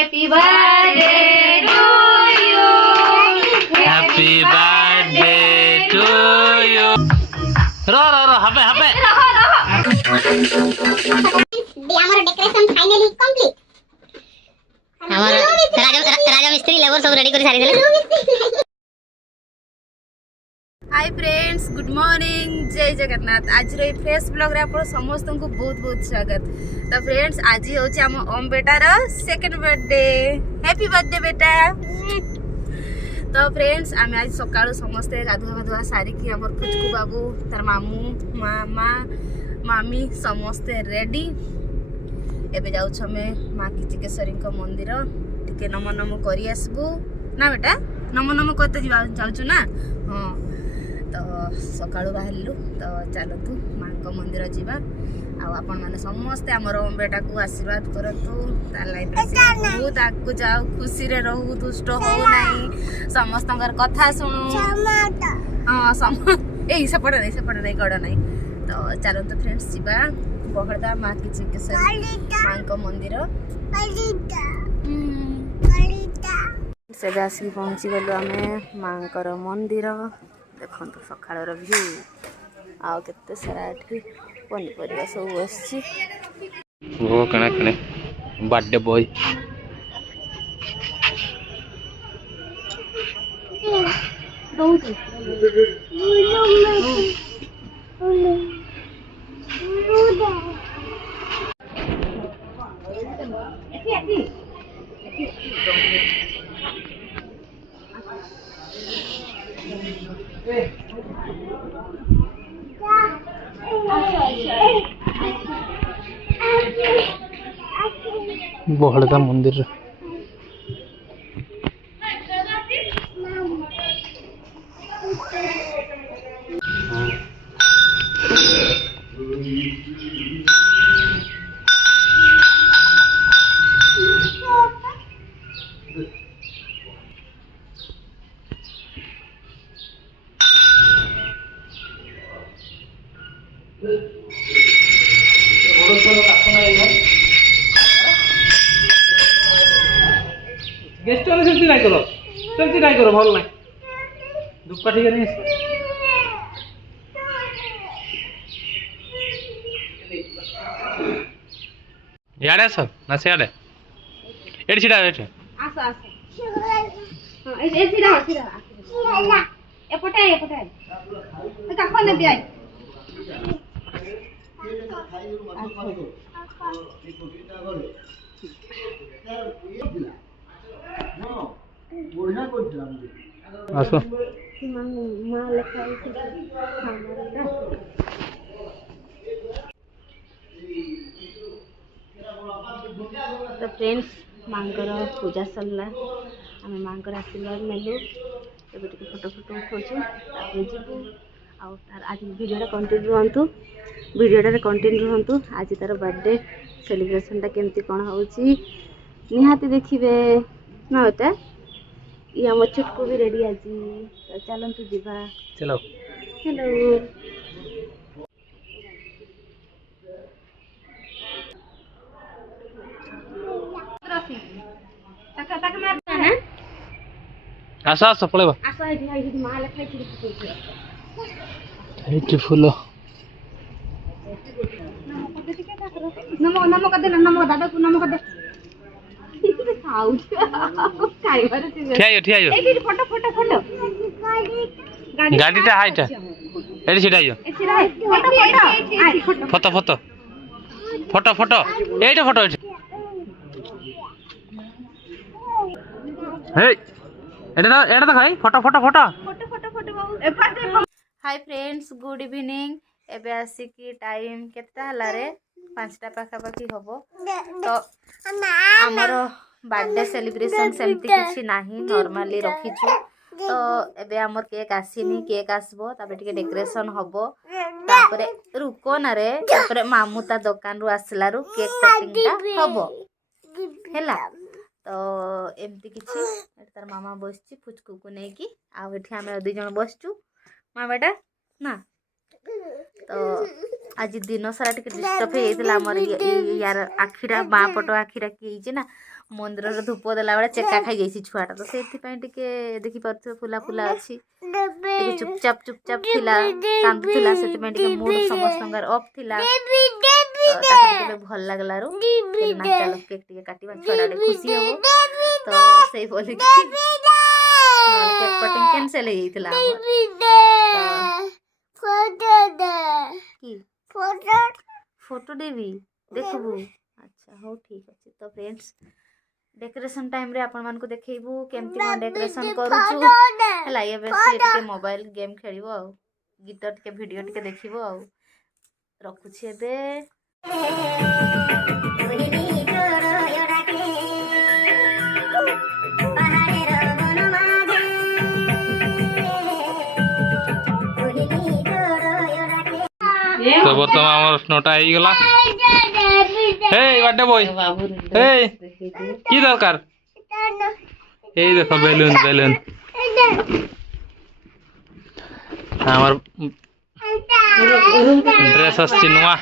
Happy birthday to you. Happy birthday to you. रो हबे हबे हमारा डेकोरेशन फाइनली कंप्लीट हमारा राजा मिस्त्री लेबर सब रेडी कर सारी देले। हाय फ्रेंड्स, गुड मॉर्निंग, जय जगन्नाथ। आज रे फ्रेश ब्लॉग रे आप समस्त को बहुत बहुत स्वागत। तो फ्रेंड्स आज होची हम ओम बेटार सेकंड बर्थडे। हैप्पी बर्थडे बेटा। तो फ्रेंड्स आम आज सकाळु समस्ते गाधुआ गाधुआ सारिकी हमर खुचकु बाबू तार मामू मामा मामी समस्ते रेडी। एबे जाउ छमे माँ किचकेश्वरी को मंदिर टिके नम नम करी आसबू ना बेटा। नम नम करते जाउछु ना। हाँ तो सकाळु बाहरलु तो चलतु माँ को मंदिर जीवा। आपण माने समस्ते हमर ओम बेटा को आशीर्वाद करतु। तार लाइफ रे बहुत आगु जाऊ, खुशी रे रहू, दुष्ट हो नहीं, समस्तंगर कथा सुनु। हां ए सपड़ नहीं गड़ नहीं। तो चलतु फ्रेंड्स जीवा बहरदा माँ किचकेश्वरी माँ को मंदिर। से आसिक पहुँची गलु आमे माँ मंदिर। देखो सकाळ व्यू आउ केते सारा एठी पनीपरिया सब बसछि। वो कने कने बर्थडे बॉय बहड़दा मंदिर। गेस्ट वाले सेमती नहीं करो भल ना दुपा ठीक नहीं याडे आस ना सियाडे एडी छिडा एठी आस आस हां ए सीधा एपटे ए काखो ने दिया आसो मां लेखा तो फ्रेंड्स मांकर पूजा सरला आम मांकर आशीर्वाद नेलु। एबे टिके फोटो उठाउछु तापर जीवु आ तार आज वीडियोटा कंटिन्यू रहंतु। आज तार बर्थडे सेलिब्रेशन ता केमती कोन होउची निहाती देखिबे ना बेटा। ये हम छुटकू भी रेडी आज। तो चलंतु जीवा चलो आस आस पळेबा आसो आई मां लेखा एठी फूल नमो कर दे नमो दादा को नमो कर दे खाऊ खाइबार ठियायो एठी फोटो गाडीटा हाइटा एठी छिडायो फोटो एठी फोटो हे एटा तो खाई फोटो बाबू। Hi friends, good evening. एबे आसिकी टाइम केता हला रे 5टा पाखापाखी हबो। तो हमर बर्थडे सेलिब्रेशन सेमती किछि नाही, नॉर्मली रखिछु। तो एबे हमर केक आसीनी, केक आसबो तापर टिके डेकोरेशन हबो। तापर रुको ना रे, तापर मामू ता दुकान रु आसला रु केक कटिंग ता हबो हैला। तो एमती किछि तार मामा बसछि फुचकू को नै कि आ एठी हम दुई जण बसछु मां बेटा ना। तो आज दिन सारा टिके डिस्टर्ब हे इतला हमर यार आखिरा बाँ पटो आखिरा कि ना मंदिर धूप देला बेले चेका खाई जाइए छुआटा तो से देखी पार्थ फुला फुला अच्छी चुपचाप चुपचाप थिला कांदुला से मूड समस्त अफ थिला भल लगला चलो केक टिके काटिबा छुआटा खुशी हो तो से बोली केक कटिंग कैंसिल हो जाइतला फोटो देवी देखबू अच्छा हो ठीक अच्छे तो फ्रेंड्स डेकोरेशन टाइम रे आपण मान को देखैबू केमती कोन डेकोरेशन करूछु हला ये बस टिके मोबाइल गेम खेलिबो आ गीत टिके वीडियो टिके देखिबो आ रखुछि एबे तो बर्तमान आमर नोटा हो गला हे बर्थडे बॉय हे की दरकार ए देखो बेलून बेलून आमर ड्रेस आछि नुआ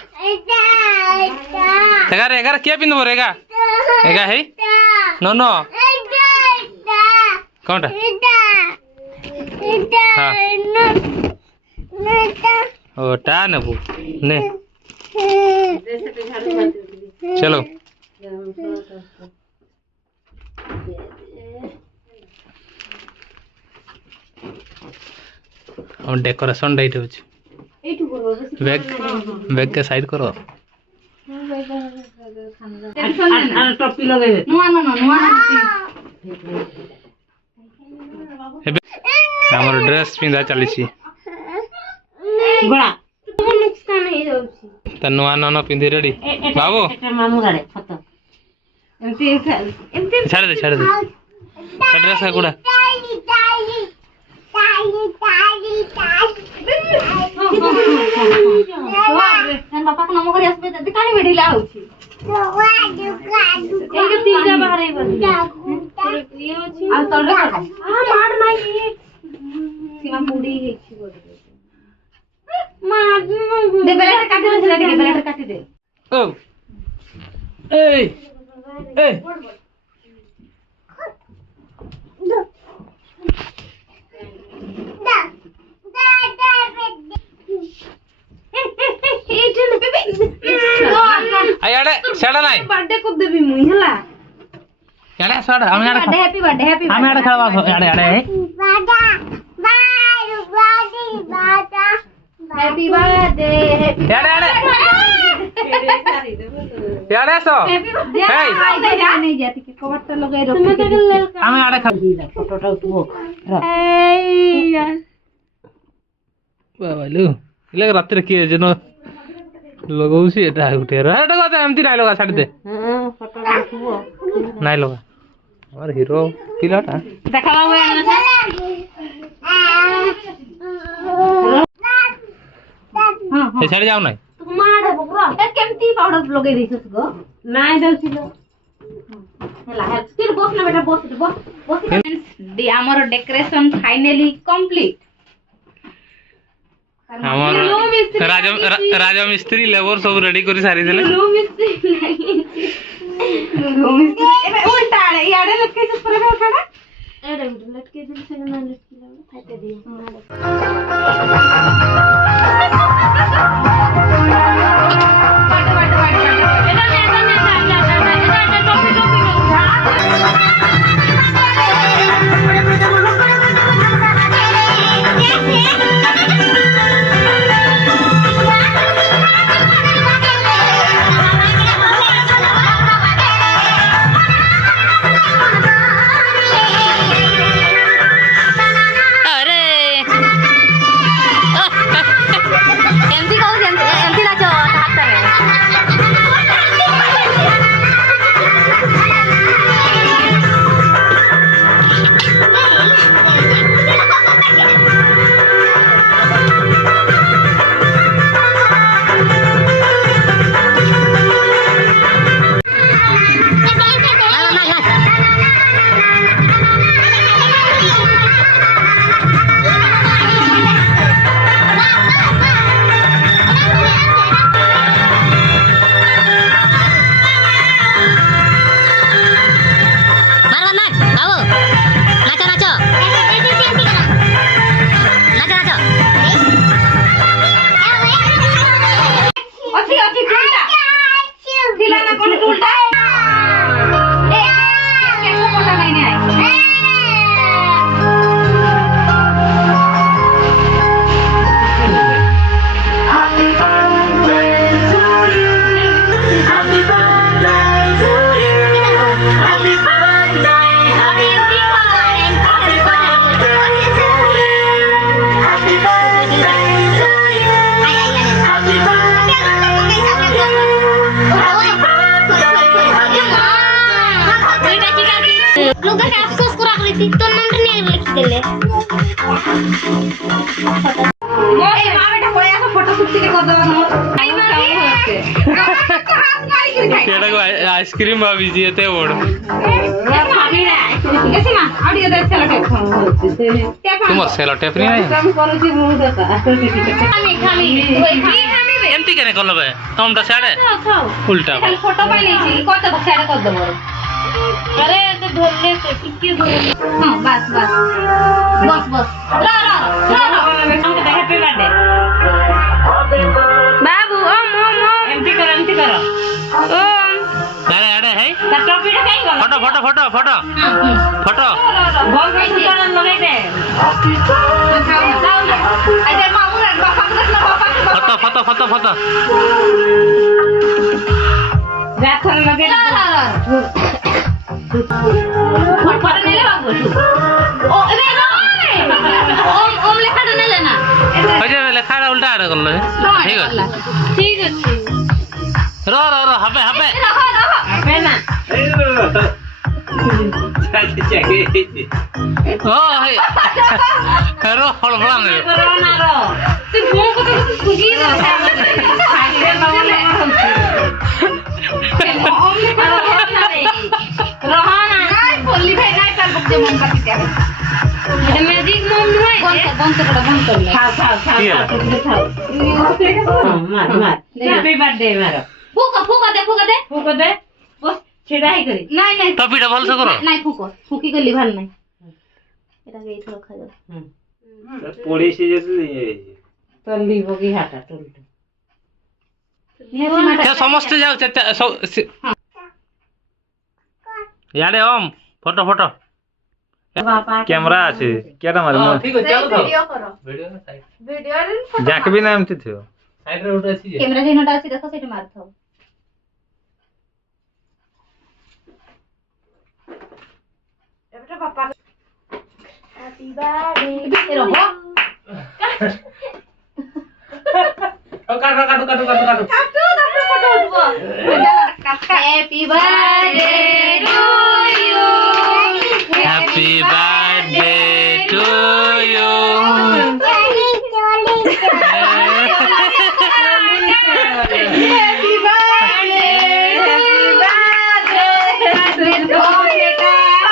एगार एगार के पिनबो रेगा एगा हे नो नो कोनटा हां ओटा नबू ने चलो हम डेकोरेशन डेट हो बैग बैग के साइड करो टोपी लगाइबे नुआ नुआ नुआ हमर ड्रेस पिंदा चलीसी गोड़ा नुकसान हे जाउछी त नुआ नन पिंदी रेडी बाबू एटा मामू गाड़े फतो एमती छाड़ दे ड्रेस का गुड़ा बापा को नमो करी आसबे त काहे बेढिला होछि एक तीनटा बाहर आई बन ये अछि आ तळडे आ मार नाही सीमा पुडी हेछि बोल मार दे बेलेटर काटी दे टिके बेलेटर काटी दे ओ ए ए आयाडे सेडा नाही बर्थडे को देबी मुई हला याडे सेडा हम याडे हैप्पी बर्थडे हम याडे खेलवा सो याडे याडे हैप्पी बर्थडे याडे याडे सो नहीं जाती के कवर तो लगाई रखो हम याडे खा फोटोटा उठबो बाबालु इले रात रे के जनो लगाउसी एटा उठे रे एटा कते एमती नाइ लगा छाड़ दे फोटोटा उठबो नाइ लगा और हीरो पिलाटा देखा हुए ए छाड़ जाऊ नाही तू मार बकरा ए केमती पाउडर लगाई देछस गो नाइ दउছিলো हला हेल्प फिर बस ना बेटा बस फ्रेंड्स हमर डेकोरेशन फाइनली कंप्लीट राजा मिस्त्री लेबर सब रेडी करी सारी देले उल्टा याडे लटके से पर उठाड़ा एडे लटके दिल से ना लटके फाटे दिए एमती कहू লোকটাকে আফসোস করা করেছি তোর নামটা নিয়ে লিখে দিলে এই মা বেটা পড়ে আসো ফটো শুট থেকে কত এই মা হচ্ছে হাত মারি করে খাই এটাকে আইসক্রিম ভাবি যেতে বড় খাবি না এসে মা আড়িয়ে দে ছেলেটা হচ্ছে তোমার সেলো টেপ নি নাই আমি করছি বহুত কথা খামি ওই খামি এমতি কেন করলবে তোমটা সাড়ে খাও উল্টা খালি ফটো পাই নিয়েছি কত বছর কত বড় আরে তো ধরলে তো কি ধরে হ্যাঁ বাস বাস বস বস রা রা রা রা আমাকে হ্যাপি বার্থডে বাবু ওম এমটি করো ওম আরে আরে হেই তা টপিটা কাই গল photo photo photo photo photo বল কাই সুতরাং লগাই দে খাও না আইতে মামুর আর বাবা না বাবা ফটো ফটো ফটো ফটো রাত করে লগে রা রা রা ফটো নিলে বাবু ও এবে ওম লেখাটা নিলে না ওই যে লেখাটা উল্টা আরে করলো ঠিক আছে ঠিক আছে র র র হবে হবে হবে না ও হে র হল বলা নে করোনা র তুই ফোন করতে খুঁজি রে খাইলে বাবা লে রহানা নাই পল্লী ভাই নাই তার বকে মন কাটি দে এটা ম্যাজিক মন নয় বন্ধ করে খাও খাও খাও খাও মার হ্যাপি বার্থডে মারো ফুকা দে বস ছেড়াই করি নাই নাই টপিটা বলছো করো নাই ফুকি করলি ভাল নাই এটাকে এই থোড়া খাও পড়েছি যেতে তল্লি বগি হাটা টলটো সমস্ত যাও ইয়ারে ওম ফটো ফটো ক্যামেরা আছে কেটা মারে ঠিক আছে চলো ভিডিও করো ভিডিও না সাইড ভিডিও যাকে भी ना एमती थियो সাইড রে উঠে আসি ক্যামেরা যেটা আছে দেখো সেটা মারতো এটা বাবা হ্যাপি বার্থডে রহো কাটো কাটো কাটো কাটো কাটো কাটো তারপর ফটো উঠবো happy birthday to you happy birthday to you happy birthday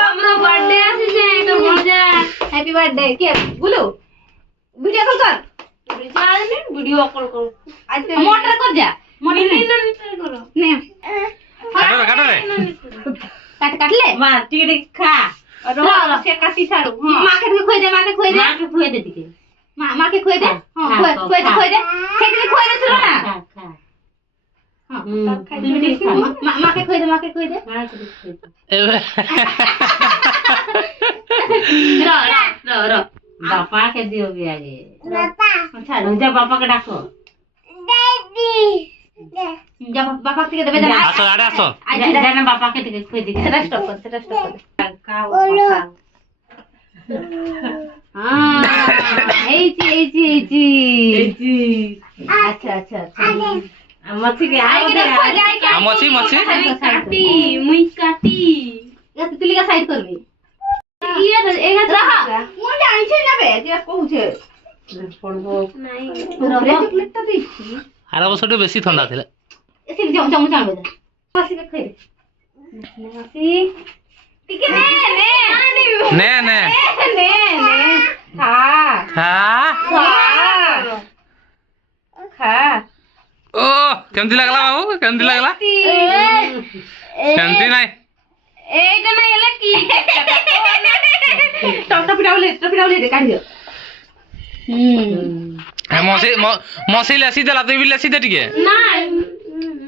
আমরা বার্থডে আসছে তো মজা হ্যাপি বার্থডে কে গুলো ভিডিও কল কর ভিডিও কল কর আচ্ছা মোটর কর যা মোটর করো নে কাটো রে কাটলে মা টিকে টিকে খা সে কাটি ছাড়ো মাকে খুঁয়ে দে মাকে খুঁয়ে দে দিকে মাকে খুঁয়ে দে হ্যাঁ খুঁয়ে দে সেদিকে খুঁয়ে দিছিল না মাকে খুঁয়ে দে র बापा के दियो भी आगे ছাড়ো जा पापा के डाको যা বাবা থেকে দেবে যা আসো আরে আসো जाना पापा के टिकट खोई दिखे সেটা স্টপ কর काओ এই আচ্ছা मच्छी के মছি মছি काटी मुई काटी তুলিকা সাইড করবি ये एगा রাহা মু জানছি না বে তুই কହୁছে पड़बो রবে চকলেটটা দিছি আর বছরটা বেশি ঠান্ডা ছিল এসে চামচ আনবে যা মাসিকে খাই মাসি টিকে নে নে নে খা ও কেমতি লাগলা বাবু কেমতি লাগলা কেমতি নাই এইটা না এলা কি টপটা পিটাউলে রে কাঢ়িও মছি লেসি দেলা তুই বি লেসি দে টিকে ना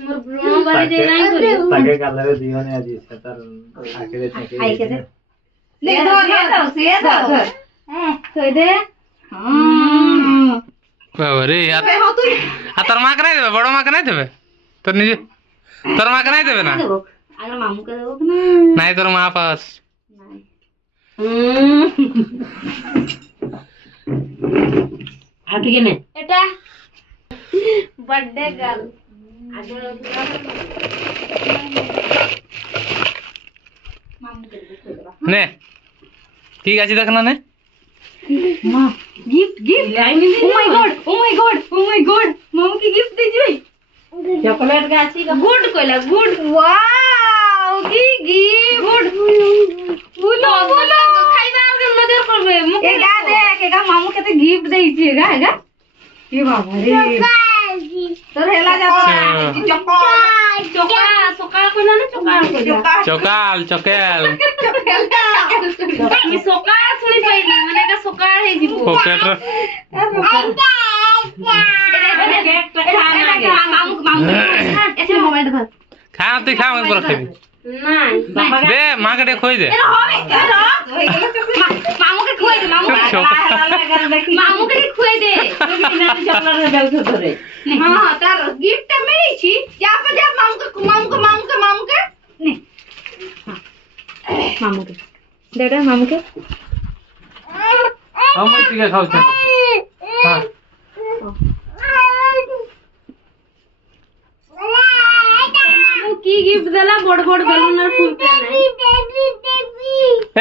मोर ब्रो बारे दे नहीं करी ताके कालरे दियोने আজি সেটার আকেরে থেকে আইকে দে লে ধর হ্যাঁ কই দে বাবারে আর তোর মা কে নাই দেবে বড় মা কে নাই দেবে তোর নিজে তোর মা কে নাই দেবে না আগে মামুকে দেবো না নাই তোর মা পাস आप के ने এটা বার্থডে গার্ল নে ঠিক আছে দেখ না নে gift gift oh my God oh my God oh my God मामू की गिफ्ट दीजिए चॉकलेट गाची का गुड कोला गुड वाओ की गिफ्ट बोलो बोलो खाइबा के नजर करबे ए गा देख एगा मामू केते गिफ्ट देई छी गा गा ए बाबा रे तोर हेला जा चोकाल चोकाल सकाळ कोला ना चोकाल कोला চকাল চকেল मी सकाळ सुनी पाहिली म्हणजे का सकाळ हे जीव পকেটর मामू मामू ऐसे मोबाइल धर খা তুই খা আমি পরে খাবি नहीं দে মাকে দে খই দে मामू के खुए दे मामू के खुए दे हां तार गिफ्ट मिली छी जा पे जा मामू के मामू के नहीं मामू के देड़ा मामू के हम ठीक है खाऊ हां मामू की गिफ्ट देला बड़ बड़ बेलून और फूल पे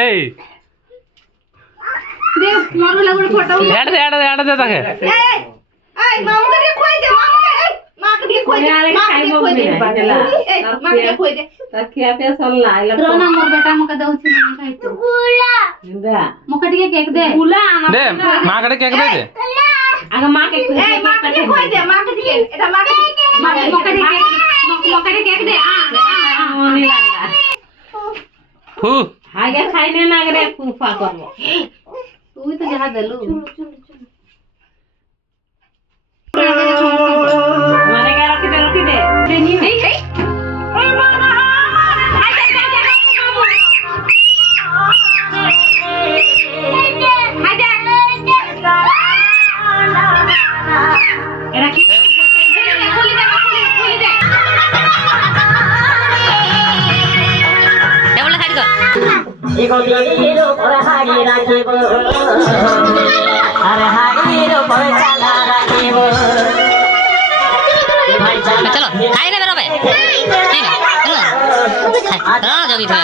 এই दे मामू ला गुड फोटो এড দে তাকে ए मामू के खुए दे मामू के मां के खुए दे मां के खुए दे मां के खुए दे तकिया पे सल्ला आइला रोना मोर बेटा मका दउछि नहीं खाइ तो दे मका टिके केक दे बुला দে মাকে কেক দে দে आगे मां के ए मां के खुए दे मां के टिके एटा मां के मका टिके केक दे मोनी लागला फू आगे खाइने ना रे फूफा करबो तू ही तो जहां देलु माने के रखी दे नहीं है चलो खाई ना बेरोबे ठीक है चलो जोगी थे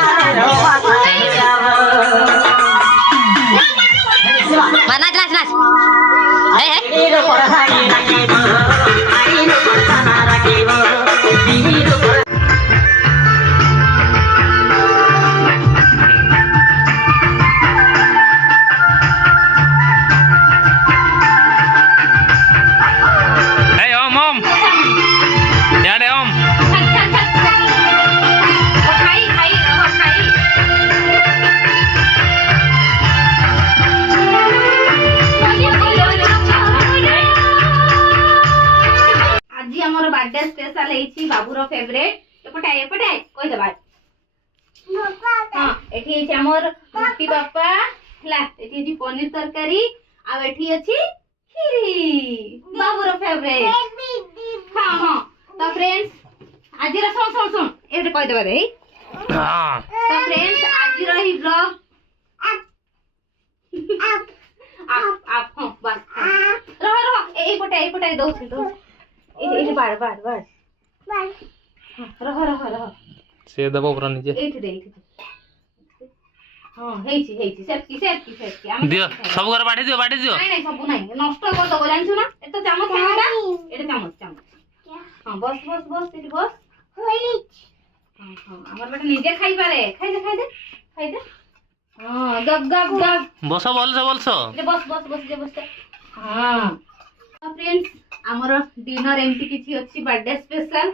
नाच नाच नाच बर्थडे स्पेशल है बाबूर फेवरेट एपटे एपटे कहि दबा हां एठी है हमर रोटी बापा ला एठी है पनीर तरकारी आ एठी अछि खीरी बाबूर फेवरेट हां हां तो फ्रेंड्स आज रा सुन सुन एटे कहि दबा रे हां तो फ्रेंड्स आज रा ही ब्लॉग आप हां बस रहो एपटे दो दो ए बार बार बार रह से दबो पूरा नीचे एठी दे हां हेची सेफ्टी हम दियो सब घर बाटी दियो नहीं सब नहीं नष्ट कर दो जानछु ना ए तो चामच खाइबा एटा चामच हां बस एठी बस हां हमर बेटा निजे खाइ पारे खाइ दे हां गप बसो बोलसो बस हां फ्रेंड्स हमर डिनर एमती किछि अछि बर्थडे स्पेशल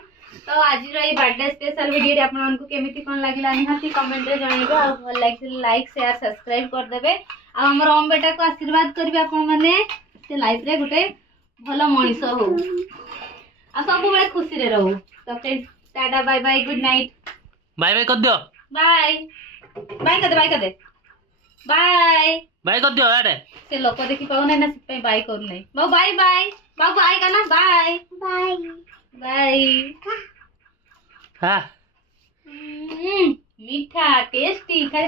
तो आज रे बर्थडे स्पेशल वीडियो रे आपन को केमिति कोन लागिला निहाती कमेंट रे जणाइबे आ भल लाइक शेयर सब्सक्राइब कर देबे आ हमर ओम बेटा को आशीर्वाद करबे आपन माने से लाइफ रे गुटे भलो मଣିଷ हो आ सब बेले खुशी रे रहू तो friends tata bye bye good night bye कर दियो बाय कर दे बाय कर दियो अरे से लोक देखि पाउ ना से बाय कर नै बाय बाबू आएगा ना बाय हाँ मीठा टेस्टी खाई